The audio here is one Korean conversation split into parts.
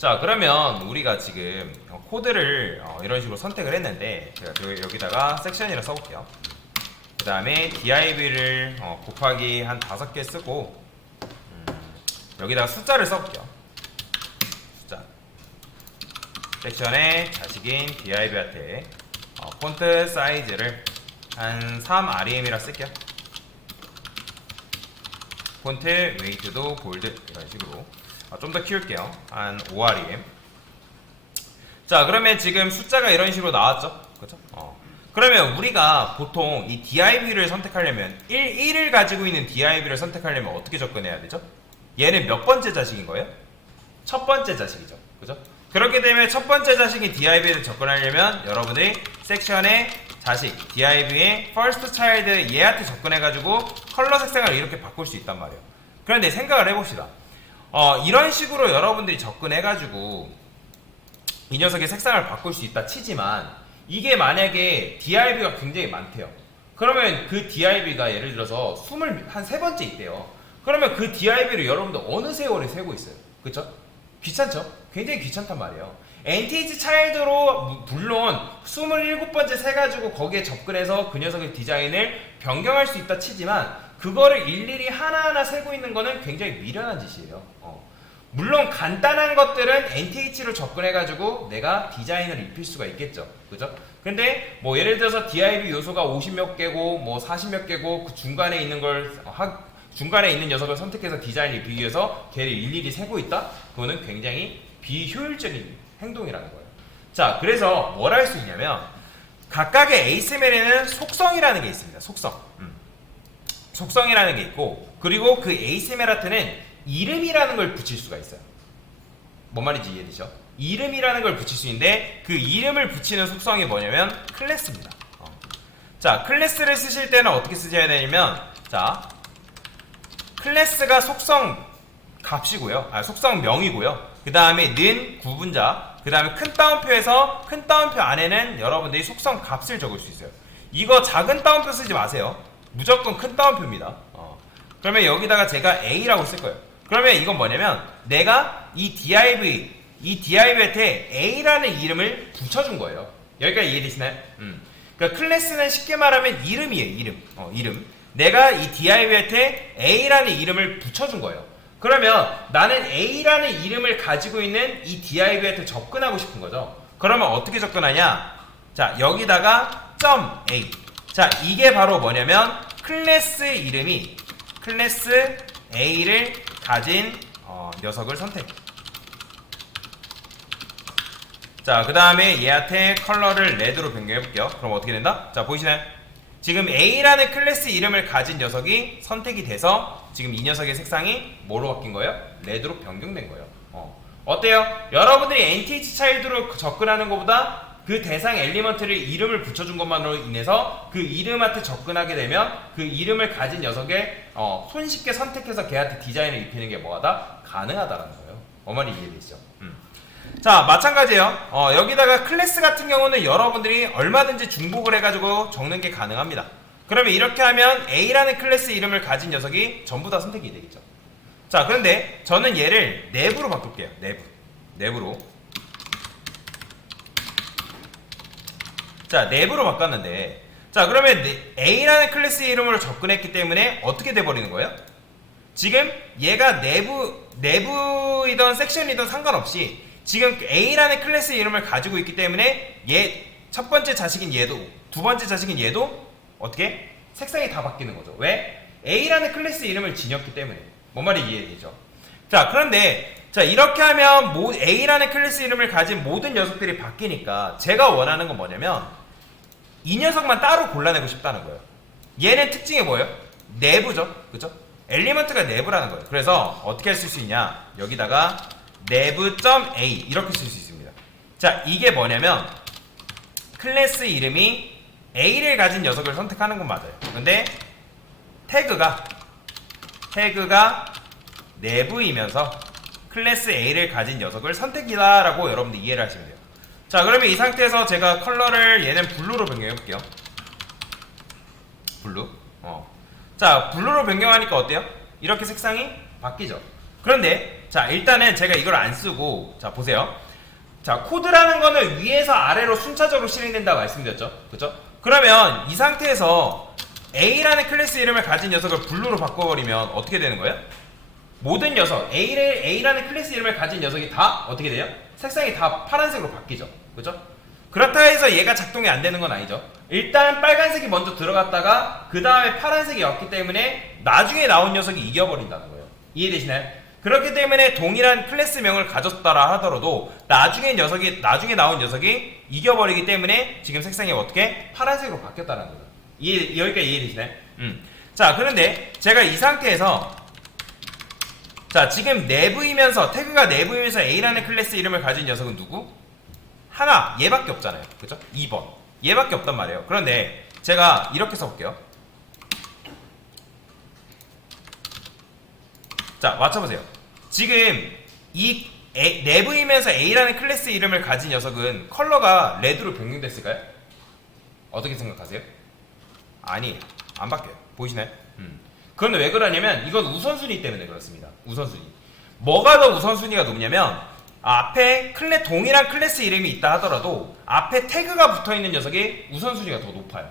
자, 그러면 우리가 지금 코드를 이런 식으로 선택을 했는데 제가 여기다가 섹션이라 써볼게요. 그 다음에 div를 곱하기 한 5개 쓰고 여기다가 숫자를 써볼게요. 숫자 섹션의 자식인 div한테 폰트 사이즈를 한 3REM이라 쓸게요. 폰트 웨이트도 볼드 이런 식으로 좀 더 키울게요. 한 5REM. 자, 그러면 지금 숫자가 이런 식으로 나왔죠? 그죠? 그러면 우리가 보통 이 div를 선택하려면 1을 가지고 있는 div를 선택하려면 어떻게 접근해야 되죠? 얘는 몇 번째 자식인 거예요? 첫 번째 자식이죠. 그죠? 그렇게 되면 첫 번째 자식인 div를 접근하려면 여러분들이 섹션의 자식 div의 first child 얘한테 접근해가지고 컬러 색상을 이렇게 바꿀 수 있단 말이에요. 그런데 생각을 해봅시다. 이런 식으로 여러분들이 접근해가지고 이 녀석의 색상을 바꿀 수 있다 치지만 이게 만약에 div가 굉장히 많대요. 그러면 그 div가 예를 들어서 23번째 있대요. 그러면 그 div를 여러분들 어느 세월에 세고 있어요. 그쵸? 귀찮죠? 굉장히 귀찮단 말이에요. NTH 차일드로 물론 27번째 세가지고 거기에 접근해서 그 녀석의 디자인을 변경할 수 있다 치지만 그거를 일일이 하나하나 세고 있는 거는 굉장히 미련한 짓이에요. 물론 간단한 것들은 NTH로 접근해가지고 내가 디자인을 입힐 수가 있겠죠. 그죠? 근데 뭐 예를 들어서 div 요소가 50몇 개고 뭐 40몇 개고 그 중간에 있는 중간에 있는 녀석을 선택해서 디자인을 입히기 위해서 걔를 일일이 세고 있다? 그거는 굉장히 비효율적인 행동이라는 거예요. 자, 그래서 뭘 할 수 있냐면 각각의 ASML에는 속성이라는 게 있습니다. 속성이라는 게 있고 그리고 그 ASML한테는 이름이라는 걸 붙일 수가 있어요. 뭔 말인지 이해되죠? 이름이라는 걸 붙일 수 있는데 그 이름을 붙이는 속성이 뭐냐면 클래스입니다. 자, 클래스를 쓰실 때는 어떻게 쓰셔야 되냐면 자, 클래스가 속성 값이고요. 속성명이고요. 그 다음에 는 구분자, 그 다음에 큰 따옴표에서 큰 따옴표 안에는 여러분들이 속성 값을 적을 수 있어요. 이거 작은 따옴표 쓰지 마세요. 무조건 큰 따옴표입니다. 그러면 여기다가 제가 A라고 쓸 거예요. 그러면 이건 뭐냐면 내가 이 div한테 A라는 이름을 붙여준 거예요. 여기까지 이해되시나요? 그러니까 클래스는 쉽게 말하면 이름이에요. 이름. 내가 이 div한테 A라는 이름을 붙여준 거예요. 그러면 나는 A라는 이름을 가지고 있는 이 div한테 접근하고 싶은 거죠. 그러면 어떻게 접근하냐? 자, 여기다가 .a. 자, 이게 바로 뭐냐면 클래스 이름이 클래스 A를 가진 녀석을 선택. 자, 그 다음에 얘한테 컬러를 레드로 변경해 볼게요. 그럼 어떻게 된다? 자, 보이시나요? 지금 A라는 클래스 이름을 가진 녀석이 선택이 돼서 지금 이 녀석의 색상이 뭐로 바뀐 거예요? 레드로 변경된 거예요. 어때요? 여러분들이 NTH 차일드로 접근하는 것보다 그 대상 엘리먼트를 이름을 붙여준 것만으로 인해서 그 이름한테 접근하게 되면 그 이름을 가진 녀석을 손쉽게 선택해서 걔한테 디자인을 입히는 게 뭐하다? 가능하다라는 거예요. 어머니 이해되시죠? 자, 마찬가지예요. 여기다가 클래스 같은 경우는 여러분들이 얼마든지 중복을 해가지고 적는 게 가능합니다. 그러면 이렇게 하면 A라는 클래스 이름을 가진 녀석이 전부 다 선택이 되겠죠. 자, 그런데 저는 얘를 내부로 바꿀게요. 내부로. 자, 내부로 바꿨는데 자, 그러면 A라는 클래스 이름으로 접근했기 때문에 어떻게 돼버리는 거예요? 지금 얘가 내부이던 섹션이든 상관없이 지금 A라는 클래스 이름을 가지고 있기 때문에 얘 첫 번째 자식인 얘도 두 번째 자식인 얘도 어떻게? 색상이 다 바뀌는 거죠. 왜? A라는 클래스 이름을 지녔기 때문에. 뭔 말이 이해되죠? 자, 그런데 자, 이렇게 하면 A라는 클래스 이름을 가진 모든 녀석들이 바뀌니까 제가 원하는 건 뭐냐면 이 녀석만 따로 골라내고 싶다는 거예요. 얘는 특징이 뭐예요? 내부죠. 그죠? 엘리먼트가 내부라는 거예요. 그래서 어떻게 쓸 수 있냐? 여기다가 nev.a 이렇게 쓸 수 있습니다. 자, 이게 뭐냐면 클래스 이름이 A를 가진 녀석을 선택하는 건 맞아요. 근데 태그가 내부이면서 클래스 A를 가진 녀석을 선택이다 라고 여러분들 이해를 하시면 돼요. 자, 그러면 이 상태에서 제가 컬러를 얘는 블루로 변경해 볼게요. 블루. 자, 블루로 변경하니까 어때요? 이렇게 색상이 바뀌죠. 그런데 자, 일단은 제가 이걸 안 쓰고, 자, 보세요. 자, 코드라는 거는 위에서 아래로 순차적으로 실행된다고 말씀드렸죠. 그죠? 그러면 이 상태에서 A라는 클래스 이름을 가진 녀석을 블루로 바꿔버리면 어떻게 되는 거예요? 모든 녀석, A라는 클래스 이름을 가진 녀석이 다 어떻게 돼요? 색상이 다 파란색으로 바뀌죠. 그죠? 그렇다 해서 얘가 작동이 안 되는 건 아니죠. 일단 빨간색이 먼저 들어갔다가 그 다음에 파란색이 왔기 때문에 나중에 나온 녀석이 이겨버린다는 거예요. 이해되시나요? 그렇기 때문에 동일한 클래스명을 가졌다라 하더라도 나중에 나온 녀석이 이겨버리기 때문에 지금 색상이 어떻게 파란색으로 바뀌었다는 거예요. 여기까지 이해되시나요? 자, 그런데 제가 이 상태에서 자, 지금 내부이면서 태그가 내부이면서 A라는 클래스 이름을 가진 녀석은 누구? 하나, 얘밖에 없잖아요. 그죠? 2번. 얘밖에 없단 말이에요. 그런데 제가 이렇게 써볼게요. 자, 맞춰보세요. 지금 이 내부이면서 A라는 클래스 이름을 가진 녀석은 컬러가 레드로 변경됐을까요? 어떻게 생각하세요? 아니, 안 바뀌어요. 보이시나요? 그런데 왜 그러냐면 이건 우선순위 때문에 그렇습니다. 우선순위. 뭐가 더 우선순위가 높냐면 앞에 동일한 클래스 이름이 있다 하더라도 앞에 태그가 붙어있는 녀석이 우선순위가 더 높아요.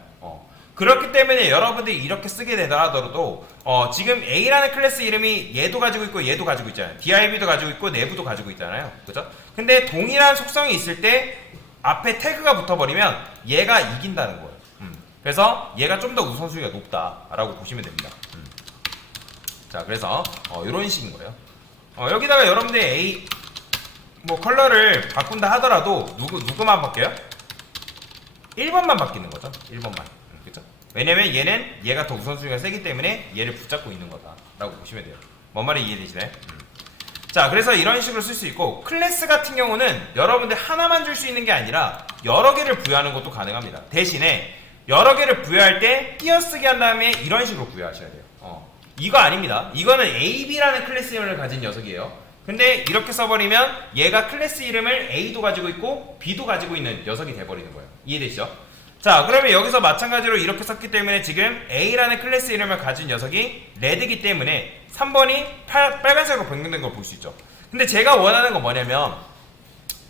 그렇기 때문에 여러분들이 이렇게 쓰게 되다 하더라도 지금 A라는 클래스 이름이 얘도 가지고 있고 얘도 가지고 있잖아요. DIB도 가지고 있고 내부도 가지고 있잖아요. 그죠? 근데 동일한 속성이 있을 때 앞에 태그가 붙어버리면 얘가 이긴다는 거예요. 그래서 얘가 좀 더 우선순위가 높다라고 보시면 됩니다. 자, 그래서 이런 식인 거예요. 여기다가 여러분들 A 컬러를 바꾼다 하더라도 누구만 바뀌어요? 1번만 바뀌는 거죠. 1번만. 그렇죠? 왜냐면 얘가 더 우선순위가 세기 때문에 얘를 붙잡고 있는 거다라고 보시면 돼요. 뭔 말이 이해되시나요? 자, 그래서 이런 식으로 쓸 수 있고 클래스 같은 경우는 여러분들 하나만 줄 수 있는 게 아니라 여러 개를 부여하는 것도 가능합니다. 대신에 여러 개를 부여할 때 띄어쓰기 한 다음에 이런 식으로 부여하셔야 돼요. 이거 아닙니다. 이거는 AB라는 클래스 이름을 가진 녀석이에요. 근데 이렇게 써버리면 얘가 클래스 이름을 A도 가지고 있고 B도 가지고 있는 녀석이 돼버리는 거예요. 이해되시죠? 자, 그러면 여기서 마찬가지로 이렇게 썼기 때문에 지금 A라는 클래스 이름을 가진 녀석이 레드이기 때문에 3번이 빨간색으로 변경된 걸 볼 수 있죠. 근데 제가 원하는 건 뭐냐면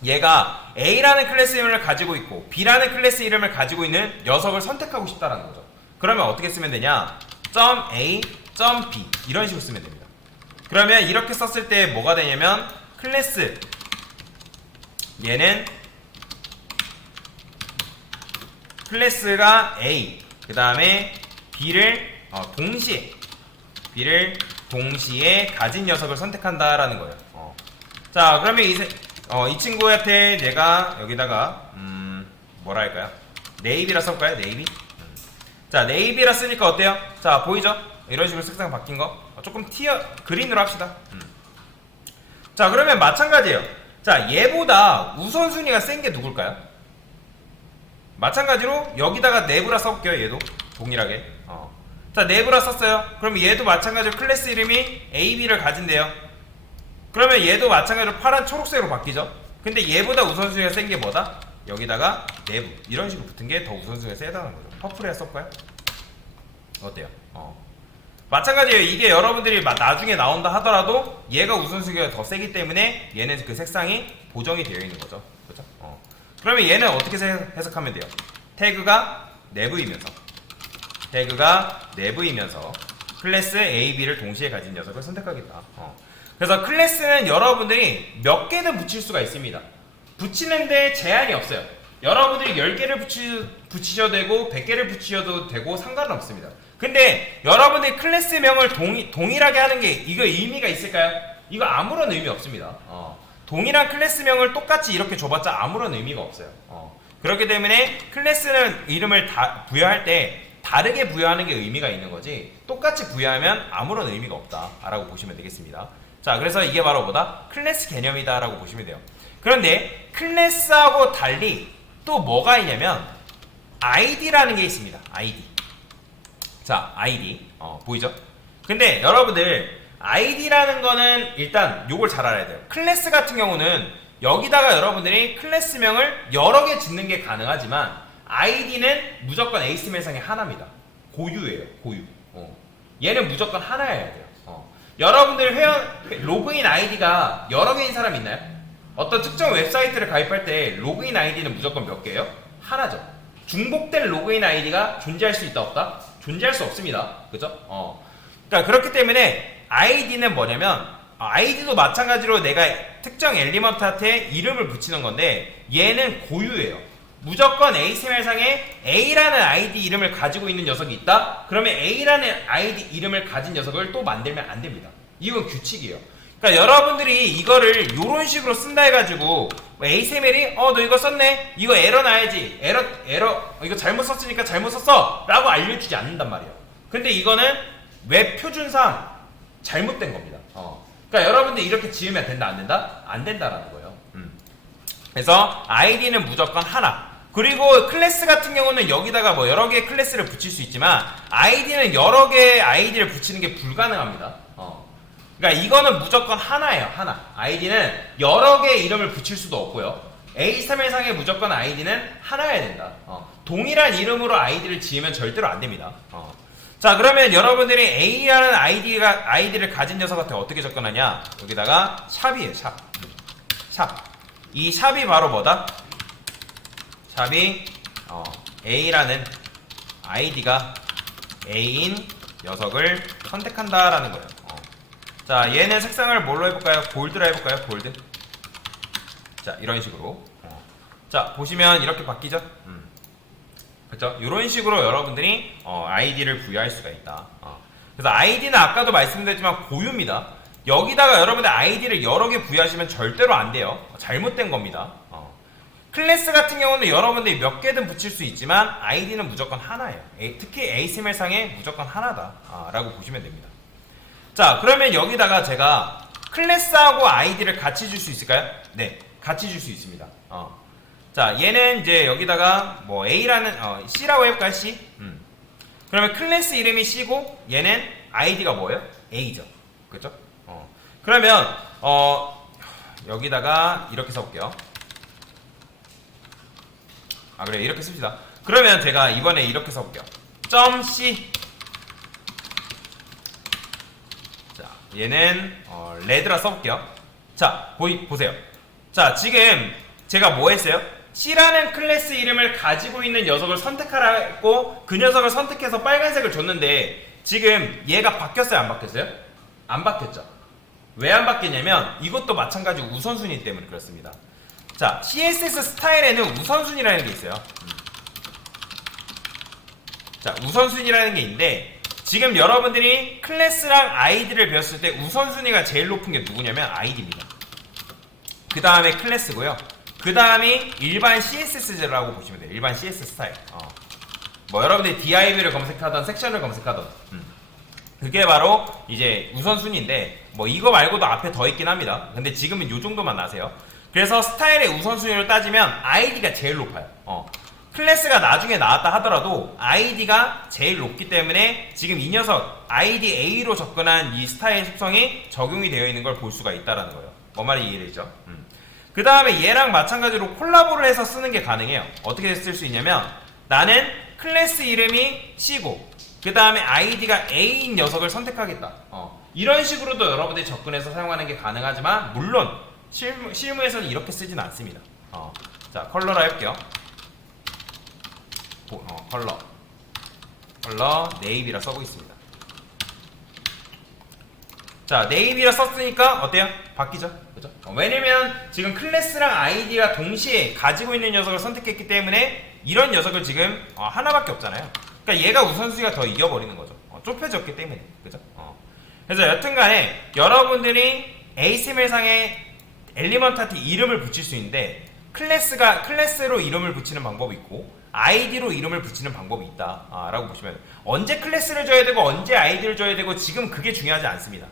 얘가 A라는 클래스 이름을 가지고 있고 B라는 클래스 이름을 가지고 있는 녀석을 선택하고 싶다라는 거죠. 그러면 어떻게 쓰면 되냐? .A, .B 이런 식으로 쓰면 됩니다. 그러면 이렇게 썼을 때 뭐가 되냐면 클래스 얘는 클래스가 A 그 다음에 B를 동시에 가진 녀석을 선택한다라는 거예요. 자, 그러면 이 친구한테 내가 여기다가 뭐라 할까요? 네이비라 써볼까요? 네이비? 자, 네이비라 쓰니까 어때요? 자, 보이죠? 이런 식으로 색상 바뀐 거 조금 그린으로 합시다. 자, 그러면 마찬가지예요. 자, 얘보다 우선순위가 센 게 누굴까요? 마찬가지로 여기다가 네브라 써볼게요. 얘도 동일하게. 자, 네브라 썼어요. 그럼 얘도 마찬가지로 클래스 이름이 AB를 가진대요. 그러면 얘도 마찬가지로 파란 초록색으로 바뀌죠. 근데 얘보다 우선순위가 센 게 뭐다? 여기다가 내부 이런 식으로 붙은 게 더 우선순위가 세다는 거죠. 퍼플에 써볼까요? 어때요? 마찬가지예요. 이게 여러분들이 나중에 나온다 하더라도 얘가 우선순위가 더 세기 때문에 얘는 그 색상이 보정이 되어 있는 거죠. 그렇죠? 그러면 얘는 어떻게 해석하면 돼요? 태그가 내부이면서 클래스 A, B를 동시에 가진 녀석을 선택하겠다. 그래서 클래스는 여러분들이 몇 개든 붙일 수가 있습니다. 붙이는데 제한이 없어요. 여러분들이 10개를 붙이셔도 되고 100개를 붙이셔도 되고 상관은 없습니다. 근데 여러분들이 클래스명을 동일하게 하는 게 이거 의미가 있을까요? 이거 아무런 의미 없습니다. 동일한 클래스명을 똑같이 이렇게 줘봤자 아무런 의미가 없어요. 그렇기 때문에 클래스는 이름을 부여할 때 다르게 부여하는 게 의미가 있는 거지 똑같이 부여하면 아무런 의미가 없다라고 보시면 되겠습니다. 자, 그래서 이게 바로 뭐다? 클래스 개념이다라고 보시면 돼요. 그런데 클래스하고 달리 또 뭐가 있냐면 ID라는 게 있습니다. ID. 자, ID. 보이죠? 근데 여러분들 ID라는 거는 일단 요걸 잘 알아야 돼요. 클래스 같은 경우는 여기다가 여러분들이 클래스명을 여러 개 짓는 게 가능하지만 ID는 무조건 에이스멜상의 하나입니다. 고유예요. 고유. 얘는 무조건 하나여야 돼요. 여러분들 로그인 아이디가 여러 개인 사람 있나요? 어떤 특정 웹사이트를 가입할 때 로그인 아이디는 무조건 몇 개예요? 하나죠. 중복된 로그인 아이디가 존재할 수 있다 없다? 존재할 수 없습니다. 그죠? 그러니까 그렇기 때문에 아이디는 뭐냐면 아이디도 마찬가지로 내가 특정 엘리먼트한테 이름을 붙이는 건데 얘는 고유예요. 무조건 HTML상에 A라는 아이디 이름을 가지고 있는 녀석이 있다? 그러면 A라는 아이디 이름을 가진 녀석을 또 만들면 안 됩니다. 이건 규칙이에요. 그러니까 여러분들이 이거를 이런 식으로 쓴다 해가지고 HTML이 너 이거 썼네? 이거 에러 나야지. 에러 이거 잘못 썼으니까 잘못 썼어 라고 알려주지 않는단 말이에요. 근데 이거는 웹 표준상 잘못된 겁니다. 그러니까 여러분들 이렇게 지으면 된다 안 된다? 안 된다라는 거예요. 그래서 아이디는 무조건 하나. 그리고 클래스 같은 경우는 여기다가 뭐 여러 개의 클래스를 붙일 수 있지만 아이디는 여러 개의 아이디를 붙이는 게 불가능합니다. 그러니까 이거는 무조건 하나예요. 하나. 아이디는 여러 개의 이름을 붙일 수도 없고요. HTML상의 무조건 아이디는 하나여야 된다. 동일한 이름으로 아이디를 지으면 절대로 안 됩니다. 자, 그러면 여러분들이 A라는 아이디를 가진 녀석한테 어떻게 접근하냐? 여기다가 샵이에요. 샵. 이 샵이 바로 뭐다? 샵이 A라는 아이디가 A인 녀석을 선택한다라는 거예요. 자, 얘는 색상을 뭘로 해볼까요? 골드로 해볼까요? 골드. 자, 이런 식으로. 자, 보시면 이렇게 바뀌죠? 그렇죠? 이런 식으로 여러분들이 아이디를 부여할 수가 있다. 그래서 아이디는 아까도 말씀드렸지만 고유입니다. 여기다가 여러분들 아이디를 여러 개 부여하시면 절대로 안 돼요. 잘못된 겁니다. 클래스 같은 경우는 여러분들이 몇 개든 붙일 수 있지만 아이디는 무조건 하나예요. 특히 HTML상에 무조건 하나다 라고 보시면 됩니다. 자, 그러면 여기다가 제가 클래스하고 아이디를 같이 줄 수 있을까요? 네, 같이 줄 수 있습니다. 자, 얘는 이제 여기다가 뭐 A라는 C라고 해볼까요? C? 그러면 클래스 이름이 C고 얘는 아이디가 뭐예요? A죠. 그렇죠? 그러면 여기다가 이렇게 써볼게요. 그래, 이렇게 씁시다. 그러면 제가 이번에 이렇게 써볼게요. .c. 자, 얘는 레드라 써볼게요. 자, 보세요. 자, 지금 제가 뭐 했어요? C라는 클래스 이름을 가지고 있는 녀석을 선택하라 했고 그 녀석을 선택해서 빨간색을 줬는데 지금 얘가 바뀌었어요? 안 바뀌었어요? 안 바뀌었죠. 왜 안 바뀌냐면 이것도 마찬가지 우선순위 때문에 그렇습니다. 자, CSS 스타일에는 우선순위라는 게 있어요. 자, 우선순위라는 게 있는데 지금 여러분들이 클래스랑 아이디를 배웠을 때 우선순위가 제일 높은 게 누구냐면 아이디입니다. 그 다음에 클래스고요. 그 다음이 일반 CSS라고 보시면 돼요. 일반 CSS 스타일. 뭐 여러분들이 div를 검색하던 섹션을 검색하던 그게 바로 이제 우선순위인데 뭐 이거 말고도 앞에 더 있긴 합니다. 근데 지금은 요 정도만 아세요. 그래서 스타일의 우선순위를 따지면 아이디가 제일 높아요. 클래스가 나중에 나왔다 하더라도 아이디가 제일 높기 때문에 지금 이 녀석 아이디 A로 접근한 이 스타일 속성이 적용이 되어 있는 걸 볼 수가 있다라는 거예요. 뭔 말인지 이해되죠? 그 다음에 얘랑 마찬가지로 콜라보를 해서 쓰는 게 가능해요. 어떻게 쓸 수 있냐면 나는 클래스 이름이 C고 그 다음에 아이디가 A인 녀석을 선택하겠다. 이런 식으로도 여러분들이 접근해서 사용하는 게 가능하지만 물론 실무에서는 이렇게 쓰진 않습니다. 자, 컬러로 할게요. 컬러 네이비라 써보겠습니다. 자, 네이비라 썼으니까 어때요? 바뀌죠? 그죠? 왜냐면 지금 클래스랑 아이디가 동시에 가지고 있는 녀석을 선택했기 때문에 이런 녀석을 지금 하나밖에 없잖아요. 그러니까 얘가 우선순위가 더 이겨버리는 거죠. 좁혀졌기 때문에. 그죠? 그래서 여튼간에 여러분들이 HTML상에 엘리먼트한테 이름을 붙일 수 있는데 클래스로 이름을 붙이는 방법이 있고 아이디로 이름을 붙이는 방법이 있다 라고 보시면 돼요. 언제 클래스를 줘야 되고 언제 아이디를 줘야 되고 지금 그게 중요하지 않습니다.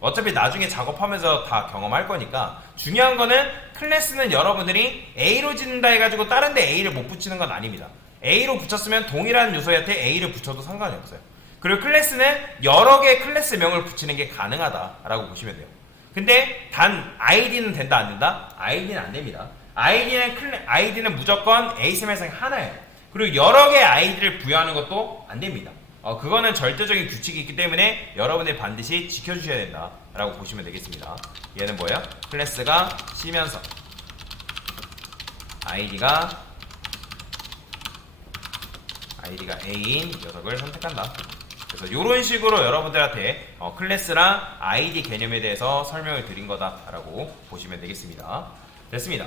어차피 나중에 작업하면서 다 경험할 거니까 중요한 거는 클래스는 여러분들이 A로 짓는다 해가지고 다른 데 A를 못 붙이는 건 아닙니다. A로 붙였으면 동일한 요소한테 A를 붙여도 상관이 없어요. 그리고 클래스는 여러 개의 클래스명을 붙이는 게 가능하다라고 보시면 돼요. 근데 단 아이디는 된다 안 된다? 아이디는 안 됩니다. 아이디는 무조건 HTML상 하나예요. 그리고 여러 개의 아이디를 부여하는 것도 안 됩니다. 그거는 절대적인 규칙이 있기 때문에 여러분이 반드시 지켜주셔야 된다라고 보시면 되겠습니다. 얘는 뭐예요? 클래스가 C면서 아이디가 A인 녀석을 선택한다. 그래서 이런 식으로 여러분들한테 클래스랑 아이디 개념에 대해서 설명을 드린 거다라고 보시면 되겠습니다. 됐습니다.